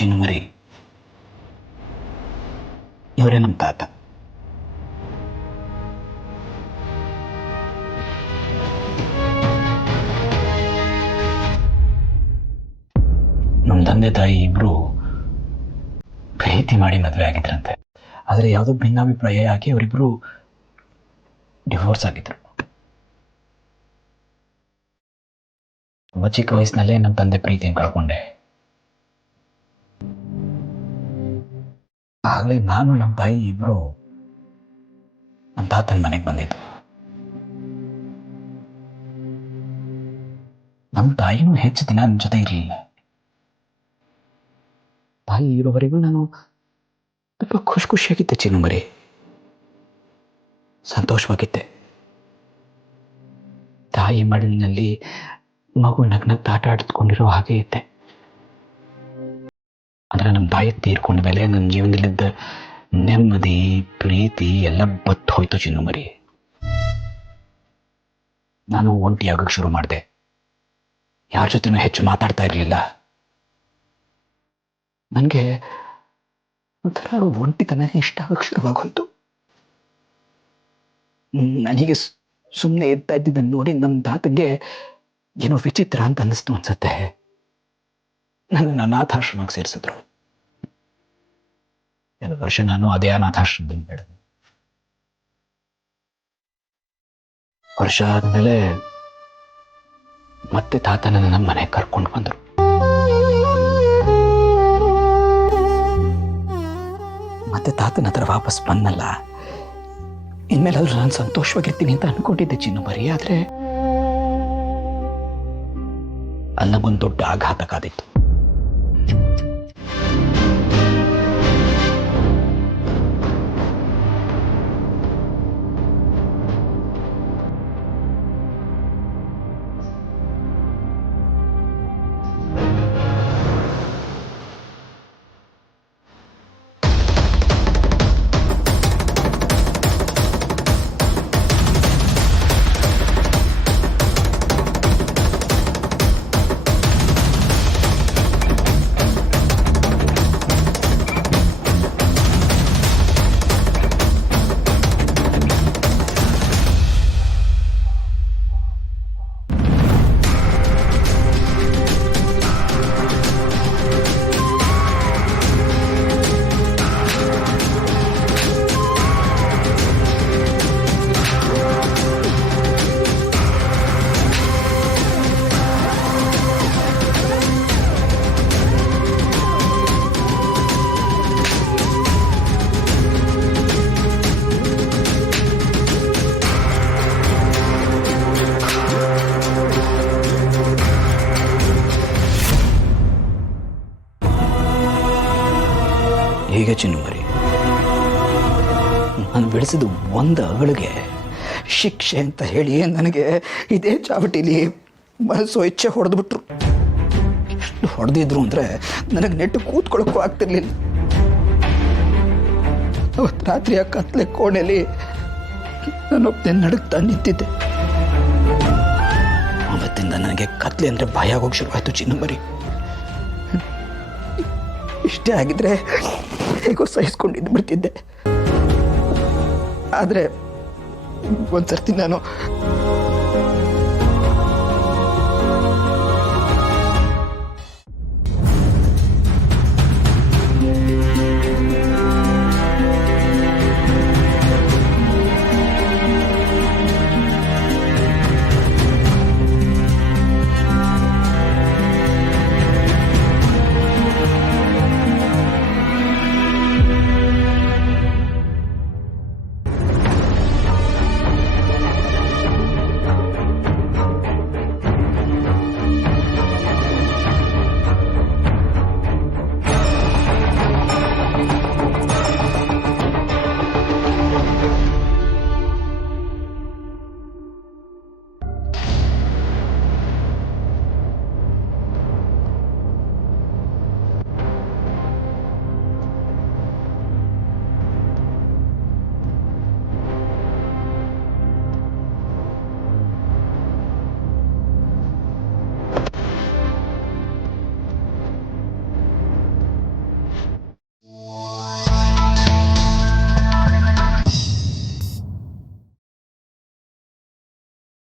ಚಿನ್ನುಮರಿ, ಇವರೇ ನಮ್ಮ ತಾತ. ನಮ್ಮ ತಂದೆ ತಾಯಿ ಇಬ್ರು ಪ್ರೀತಿ ಮಾಡಿ ಮದುವೆ ಆಗಿದ್ರಂತೆ. ಆದರೆ ಯಾವುದೋ ಭಿನ್ನಾಭಿಪ್ರಾಯ ಆಗಿ ಅವರಿಬ್ರು ಡಿವೋರ್ಸ್ ಆಗಿದ್ರು. ತುಂಬ ಚಿಕ್ಕ ವಯಸ್ಸಿನಲ್ಲೇ ನಮ್ಮ ತಂದೆ ಪ್ರೀತಿಯನ್ನು ಕಳ್ಕೊಂಡೆ. ಆಗಲೇ ನಾನು ನಮ್ಮ ತಾಯಿ ಇಬ್ರು ನಮ್ಮ ತಾತನ ಮನೆಗೆ ಬಂದಿದ್ದು. ನಮ್ಮ ತಾಯಿನೂ ಹೆಚ್ಚು ದಿನ ನನ್ನ ಜೊತೆ ಇರಲಿಲ್ಲ. ತಾಯಿ ಇರೋವರೆಗೂ ನಾನು ತುಂಬ ಖುಷಿಯಾಗಿದ್ದೆ ಚಿನ್ನುಮರಿ, ಸಂತೋಷವಾಗಿದ್ದೆ. ತಾಯಿ ಮಡಿಲಿನಲ್ಲಿ ಮಗು ನಗ್ನಗ್ತಾ ಆಟ ಆಡಿಸ್ಕೊಂಡಿರೋ ಹಾಗೆ ಇದ್ದೆ. ಆದರೆ ನಮ್ಮ ತಾಯಿ ತೀರ್ಕೊಂಡ ಮೇಲೆ ನನ್ನ ಜೀವನದಲ್ಲಿದ್ದ ನೆಮ್ಮದಿ ಪ್ರೀತಿ ಎಲ್ಲ ಬತ್ತು ಹೋಯ್ತು ಚಿನ್ನುಮರಿ. ನಾನು ಒಂಟಿಯಾಗಕ್ಕೆ ಶುರು ಮಾಡಿದೆ. ಯಾರ ಜೊತೆನೂ ಹೆಚ್ಚು ಮಾತಾಡ್ತಾ ಇರಲಿಲ್ಲ. ನನಗೆ ಒಂಥರ ಒಂಟಿತನ ಇಷ್ಟ ಆಗಕ್ಕೆ ಶುರುವಾಗೋಯ್ತು. ನನಗೆ ಸುಮ್ಮನೆ ಇರ್ತಾ ಇದ್ದಿದ್ದನ್ನು ನೋಡಿ ನಮ್ಮ ತಾತಂಗೆ ಏನೋ ವಿಚಿತ್ರ ಅಂತ ಅನ್ನಿಸ್ತು ಅನ್ಸುತ್ತೆ. ನನ್ನನ್ನು ಅನಾಥಾಶ್ರಮಕ್ಕೆ ಸೇರಿಸಿದ್ರು. 2 ವರ್ಷ ನಾನು ಅದೇ ಅನಾಥಾಶ್ರಮದಲ್ಲಿ ಬೆಳೆದೆ. ವರ್ಷ ಆದಮೇಲೆ ಮತ್ತೆ ತಾತ ನನ್ನ ನಮ್ಮ ಮನೆಗೆ ಕರ್ಕೊಂಡು ಬಂದರು. ಮತ್ತೆ ತಾತನ ಹತ್ರ ವಾಪಸ್ ಬಂದಲ್ಲ. ಇನ್ಮೇಲಾದ್ರೂ ನಾನು ಸಂತೋಷವಾಗಿರ್ತೀನಿ ಅಂತ ಅನ್ಕೊಂಡಿದ್ದೆ ಚಿನ್ನುಮರಿ. ಆದ್ರೆ ಅಲ್ಲಗೊಂದು ದೊಡ್ಡ ಆಘಾತ ಕಾದಿತ್ತು. ಹೀಗೆ ಚಿನ್ನುಮರಿ, ನಾನು ಬೆಳೆಸಿದ ಒಂದು ಅಗಳಿಗೆ ಶಿಕ್ಷೆ ಅಂತ ಹೇಳಿ ನನಗೆ ಇದೇ ಚಾವಟಿಲಿ ಮನಸ್ಸು ಇಚ್ಛೆ ಹೊಡೆದ್ಬಿಟ್ರು. ಎಷ್ಟು ಹೊಡೆದಿದ್ರು ಅಂದರೆ ನನಗೆ ನೆಟ್ಟು ಕೂತ್ಕೊಳ್ಳೋಕ್ಕೂ ಆಗ್ತಿರ್ಲಿಲ್ಲ. ಅವತ್ತು ರಾತ್ರಿ ಆ ಕತ್ಲೆ ಕೋಣೆಯಲ್ಲಿ ನಾನೊಬ್ಬನೇ ನಡುಗ್ತಾ ನಿಂತಿದ್ದೆ. ಅವತ್ತಿಂದ ನನಗೆ ಕತ್ಲೆ ಅಂದರೆ ಭಯ ಆಗೋಗಿ ಶುರುವಾಯಿತು ಚಿನ್ನುಮರಿ. ಇಷ್ಟೇ ಆಗಿದ್ರೆ ಹೇಗೋ ಸಹಿಸ್ಕೊಂಡಿದ್ದು ಬಿಡ್ತಿದ್ದೆ. ಆದರೆ ಒಂದ್ಸರ್ತಿ ನಾನು